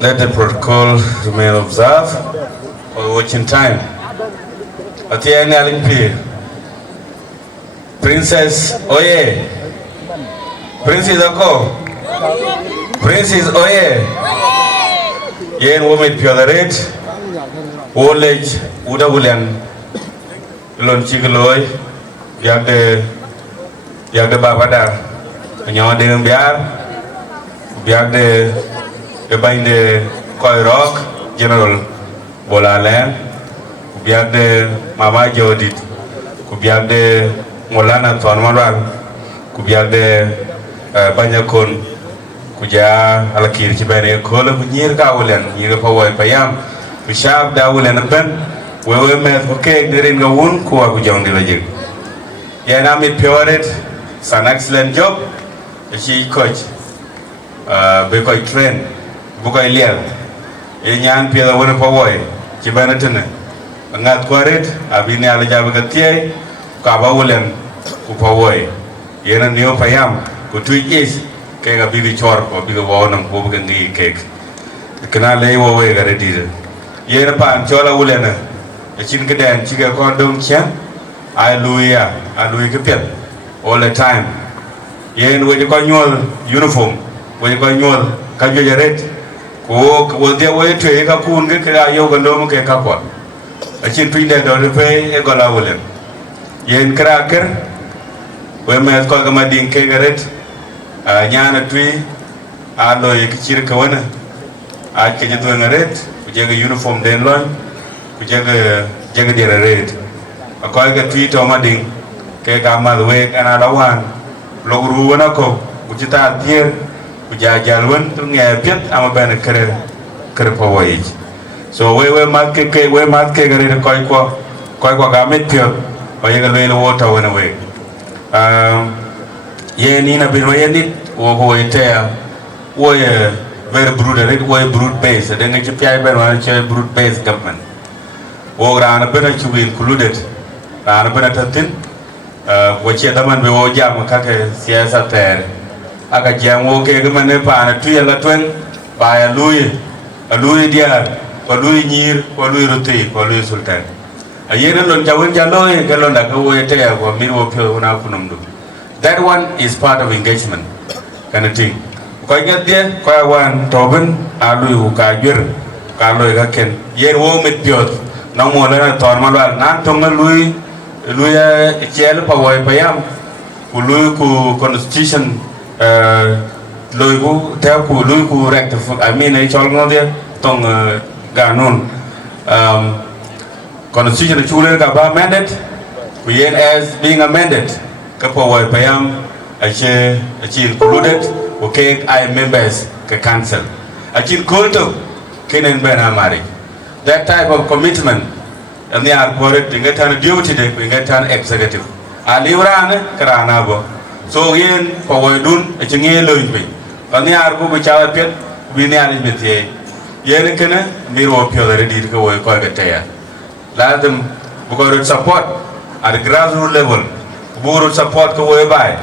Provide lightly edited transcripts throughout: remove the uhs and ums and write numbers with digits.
Let the protocol remain observed for watching time. Atiani Alimpi. Princess Oye. Princess Oko. Princess Oye. Yen woman Piodaret. Old age Uda Wulian. Lon Chigaloy. Yagde Babada. And you're doing Biagde Binde Koi Rock, General Bolalan, Kubiagde Mama Jodit, Kubiagde Molana Tonmaran, Kubiagde Banyakon, Kuja Alakir Kibane, Kola, Nir Gawulan, Nir Pawuoi Payam, Bishab Dawulan and Ben, where we met okay, there in Gawun, Kua Kujong Dilajik. Yanamit Puret, it's an excellent job. She coach, Bekoi train. Bukai lial, Yan Pia the winner Pawuoi, Chibanatana, Ngat Quarit, Abini Ajakguong, Kabawulan, Pawuoi, Yen New Payam, Twic is, Cake a big chorp or big warnum, Bogan cake. The canal lay away at a deal. Yen Pan, Chola Wulena, a Chinkadan, Chica Condom Chan, I Louis Capel, all the time. Yen with the connual uniform, with the connual Kajuret. Will there way to a coon get a yoga no make a chin twin that don't pay a golawulan. Yen cracker, when my Kogamadin Kagaret, Yana tree, Aloy Chirkawana, I can do a red, which a uniform then learn, which a jagged red. A Koga tree to Mading, Kagama the way another one, Loguruanako, which is out here. Jalwan to Piet, I'm a banner Pawuoi. So we mark a Koikwa Gamit Pure, or you can rail water went away. Nina Biroyanit, or TEYA, were very brutal, way brute based, and then it's a brute based government. Or a better to be included, and a better thing, which the man will jam Kaka Siasa there. Ajakguong Kegamane and a 2 year twin by a Louis Dia, or Louis Nir, or Louis Ruti, or Louis Sultan. A year on Jawin Jaloy, Galona, TEYA, or Miro Punumdu. That one is part of engagement, kind of thing. Quite get there, quite one Tobin, Alu Kajur, Carlo Gaken, Yen Womit Piot, no more than a Tormal, Nantonga Louis Chel Pawuoi Payam, Louis Constitution. Loigu Telku Luiku rectify I mean a cholnodia Tong Ganun Constitution of Children Gaba amended we as being amended Pawuoi Payam Achi included okay I members cancel Achin Kulto Kenan Ben Amari that type of commitment and they are quoted to get on duty we get an executive Alivrane Karanabo. So yen Pawuoi dun a chingy loin on the argo which our pet we nearly met ye. Yen can mirror pure ready to go call the TEYA. Let them because support at the grassroots level. Bor support go away by.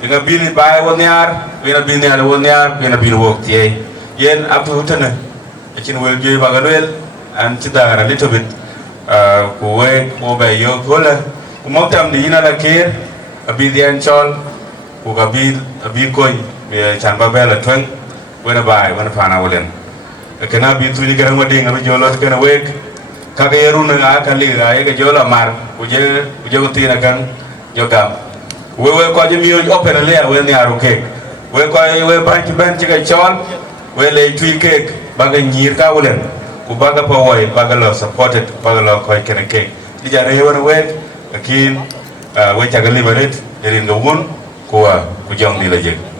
In a bill by 1 year, we have been there 1 year, we have been worked ye. Yen up to Hutana. A chin will give Bagalwell and Chidar a little bit. Kuwait over your cola. Motam the inner care, a billion chol. Ugabil a Bitcoin, Chambabella Twin, when a buy, when a panawilin. I cannot be 2 gram wedding, and you lot can awake. Kagayarun and Akali, I get Jola Mar, Ujatina gun, Jogam. We will call you open a layer when they are okay. We're going to bunch of bench a chol, where they tweet cake, Bagan Yir Kawulan, Ubaga Pawuoi, Bagalo supported Bagalo Koi can a cake. Did I ever awake? A keen, which I can liberate, in the wound. Kujong Dilajik.